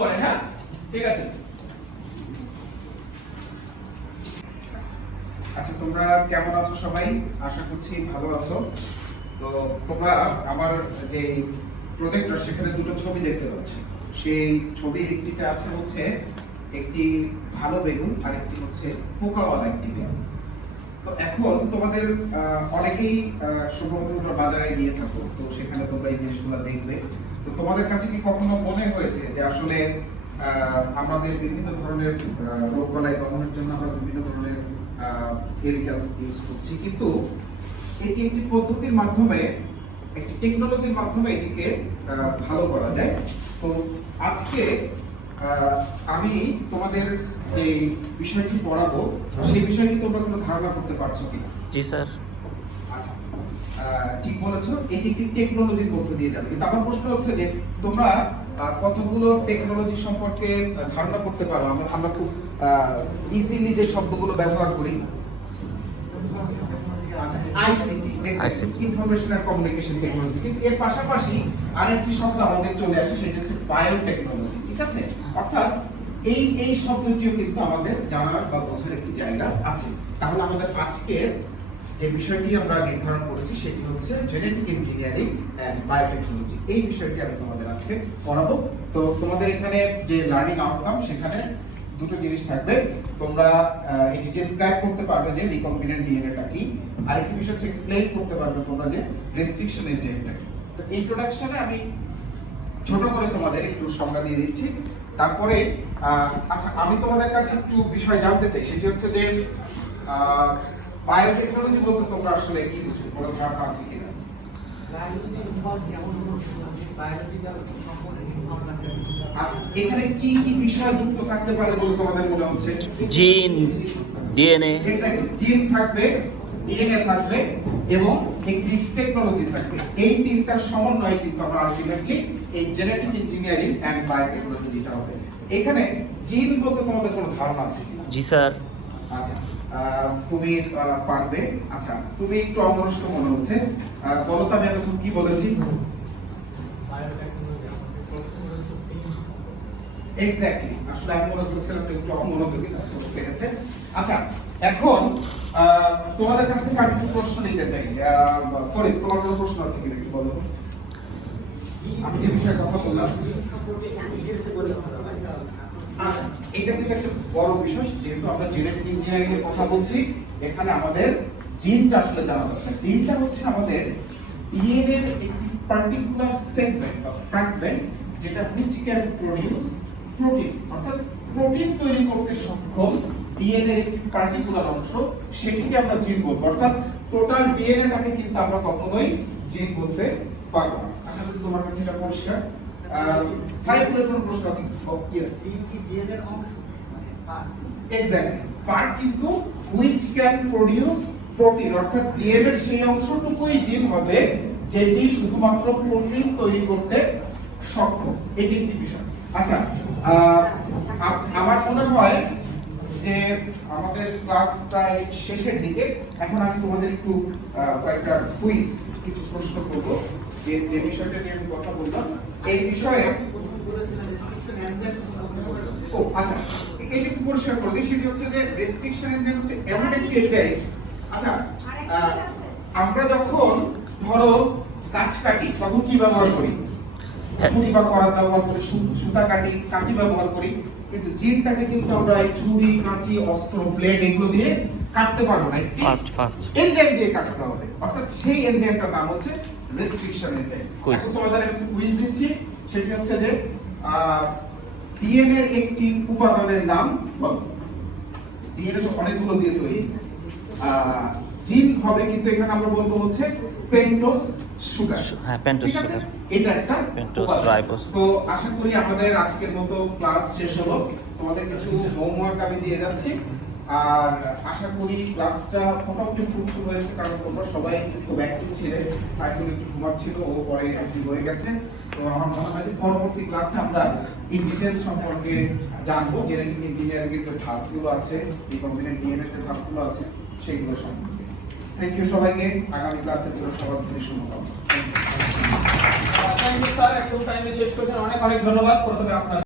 করে। হ্যাঁ, ঠিক আছে। আচ্ছা, তোমরা কেমন আছো সবাই? আশা করছি ভালো আছো। তো তোমরা আমার যে প্রজেক্টর সেখানে দুটো ছবি দেখতে পাচ্ছ। সেই ছবির একটিতে আছে হচ্ছে একটি ভালো বেগুন আর একটি হচ্ছে পোকাওয়ালা একটি বেগুন। তো এখন তোমাদের অনেকেই সম্ভবত তোমরা বাজারে গিয়ে থাকো, তো সেখানে তোমরা এই জিনিসগুলো দেখবে। তো তোমাদের কাছে কি কখনো মনে হয়েছে যে আসলে আমাদের বিভিন্ন ধরনের রোগবালাই দমনের জন্য আমরা বিভিন্ন ধরনের কেমিক্যালস ইউজ করছি, কিন্তু এটি একটি পদ্ধতির মাধ্যমে, একটি টেকনোলজির মাধ্যমে এটিকে ভালো করা যায়। তো আজকে আমি তোমাদের যে বিষয়টি পড়াবো সেই বিষয়ে কি তোমরা কোনো ধারণা করতে পারছো কিনা? জি স্যার। আচ্ছা, ঠিক বলেছো, এটি একটি টেকনোলজির মধ্য দিয়ে যাবে। কিন্তু আমার প্রশ্ন হচ্ছে যে তোমরা কতগুলো টেকনোলজি সম্পর্কে ধারণা করতে পারো? আমরা খুব ইজিলি যে শব্দগুলো ব্যবহার করি, ICT, information and communication technology. কিন্তু এর পাশাপাশি আরেকটি শব্দ আমাদের চলে আসে, সেটা হচ্ছে বায়োটেকনোলজি। ঠিক আছে? অর্থাৎ এই শব্দটিও কিন্তু আমাদের জানার বা বোঝার একটি জায়গা আছে। তাহলে আমাদের আজকের যে বিষয়টি আমরা নির্ধারণ করেছি সেটি হচ্ছে জেনেটিক ইঞ্জিনিয়ারিং এন্ড বায়োটেকনোলজি। এই বিষয়টি আমি তোমাদের আজকে পড়াবো। তো তোমাদের এখানে যে লার্নিং আউটকাম, সেখানে দুটো জিনিস থাকবে। তোমরা এটি ডেসক্রাইব করতে পারবে যে রিকম্বিনেন্ট ডিএনএটা কি, আরেকটি বিষয় হচ্ছে এক্সপ্লেইন করতে পারবে তোমরা যে রেস্ট্রিকশন এনজাইমটা কি। তো ইন্ট্রোডাকশনে আমি ছোট করে তোমাদের একটু সংজ্ঞা দিয়ে দিচ্ছি। তারপরে আচ্ছা, আমি তোমাদের কাছে একটু বিষয় জানতে চাই, সেটি হচ্ছে যে বায়োটেকনোলজি বলতে তোমরা আসলে কি বুঝো? কোনো ধারণা আছে কিনা? এখানে কি কি বিষয় যুক্ত থাকতে পারে বলে তোমাদের মনে হচ্ছে? জিন, ডিএনএ। এক্স্যাক্টলি, জিন থাকবে, ডিএনএ থাকবে এবং একটি টেকনোলজি থাকবে। এই তিনটার সমন্বয়ে কিন্তু আমরা আলটিমেটলি এই জেনেটিক ইঞ্জিনিয়ারিং এন্ড বায়োটেকনোলজি যেটা হবে। এখানে জিন বলতে তোমাদের কোনো ধারণা আছে কিনা? জি স্যার। আচ্ছা, তুমি পারবে। আচ্ছা, তুমি একটু অমনস্ক মনে হচ্ছে, বলো তো আমি এখন কি বলেছি? এক্স্যাক্টলি, আসলে আমি মনে করছিলাম একটু অমনোযোগী ঠিক আছে। আচ্ছা, এখন তোমাদের কাছ থেকে আমি প্রশ্ন নিতে চাই। ফরিদ, তোমার কোনো প্রশ্ন আছে কিনা একটু বলো তো। আমি যে বিষয়ে কথা বললাম এটা কিন্তু একটা বড় বিষয়, যেহেতু আমরা জেনেটিক ইঞ্জিনিয়ারিং এর কথা বলছি, এখানে আমাদের জিনটা আসলে জানা দরকার। জিনটা হচ্ছে আমাদের ডিএনএ এর একটি পার্টিকুলার সেগমেন্ট বা ফ্র্যাগমেন্ট, যেটা হুইচ ক্যান প্রোডিউস প্রোটিন, অর্থাৎ প্রোটিন তৈরি করতে সক্ষম ডিএনএ এর একটি পার্টিকুলার অংশ, সেটিকে আমরা জিন বলবো। অর্থাৎ টোটাল ডিএনএটাকে কিন্তু আমরা কখনোই জিন বলতে পারবো না। আশা করি তোমার কাছে এটা পরিষ্কার। সাইফুলের কোনো প্রশ্ন আছে? ইয়েস, কি ডিএনএ এর অংশ এক্স্যাক্টলি, পার্ট কিন্তু হুইচ ক্যান প্রোডিউস প্রোটিন, অর্থাৎ ডিএনএ এর সেই অংশটুকুই জিন হবে যেটি শুধুমাত্র প্রোটিন তৈরি করতে সক্ষম। এটি একটি বিষয়। আচ্ছা, আমার মনে হয় যে আমাদের ক্লাস প্রায় শেষের দিকে। এখন আমি তোমাদের একটু কয়েকটা কুইজ, কিছু প্রশ্ন করব যে যে বিষয়টা নিয়ে আমি কথা বললাম এই বিষয়ে। ও আচ্ছা, এটা একটু পরিষ্কার করে দিই। সেটি হচ্ছে যে রেস্ট্রিকশন এনজাইম হচ্ছে এমন একটি এনজাইম। আচ্ছা, আমরা যখন ধরো গাছ কাটি তখন কি ব্যবহার করি? ছুরি বা করাত ব্যবহার করি, সুতা কাটি, কাঁচি ব্যবহার করি। কিন্তু জিনটাকে কিন্তু আমরা এই ছুরি, কাঁচি, অস্ত্র, ব্লেড এগুলো দিয়ে কাটতে পারবো না, ফাস্ট এনজাইম দিয়ে কাটতে হবে। অর্থাৎ সেই এনজাইমটার নাম হচ্ছে রেস্ট্রিকশন এনজাইম। এখন তোমাদের একটু কুইজ দিচ্ছি, সেটি হচ্ছে যে ডিএনএ এর একটি উপাদানের নাম বলো। ডিএনএ তো অনেকগুলো দিয়ে তৈরি, জিন হবে কিন্তু এখানে আমরা বলবো হচ্ছে পেন্টোজ সুগার। হ্যাঁ, পেন্টোজ সুগার। এটা একটা পেন্টোজ রাইবোজ। তো আশা করি আমাদের আজকের মতো ক্লাস শেষ হলো। তোমাদের কিছু হোমওয়ার্ক আমি দিয়ে যাচ্ছি, আর আশা করি ক্লাসটা মোটামুটি ফ্রুটফুল হয়েছে, কারণ তোমরা সবাই খুব অ্যাক্টিভ ছিলে। সাইকেল একটু ঘুমাচ্ছিল, ও পরে অ্যাক্টিভ হয়ে গেছে। তো আমার মনে হয় যে পরবর্তী ক্লাসে আমরা ইন ডিটেইলস সম্পর্কে জানবো, জেনেটিক ইঞ্জিনিয়ারিং এর যে ধাপগুলো আছে, রিকম্বিনেন্ট ডিএনএ এর যে ধাপগুলো আছে, সেইগুলো সম্পর্কে। থ্যাংক ইউ সবাইকে। আগামী ক্লাসে তোমরা সবার প্রতি শুভকামনা। থ্যাংক ইউ স্যার, একদম টাইমে শেষ করেছেন। অনেক অনেক ধন্যবাদ। প্রথমে আপনার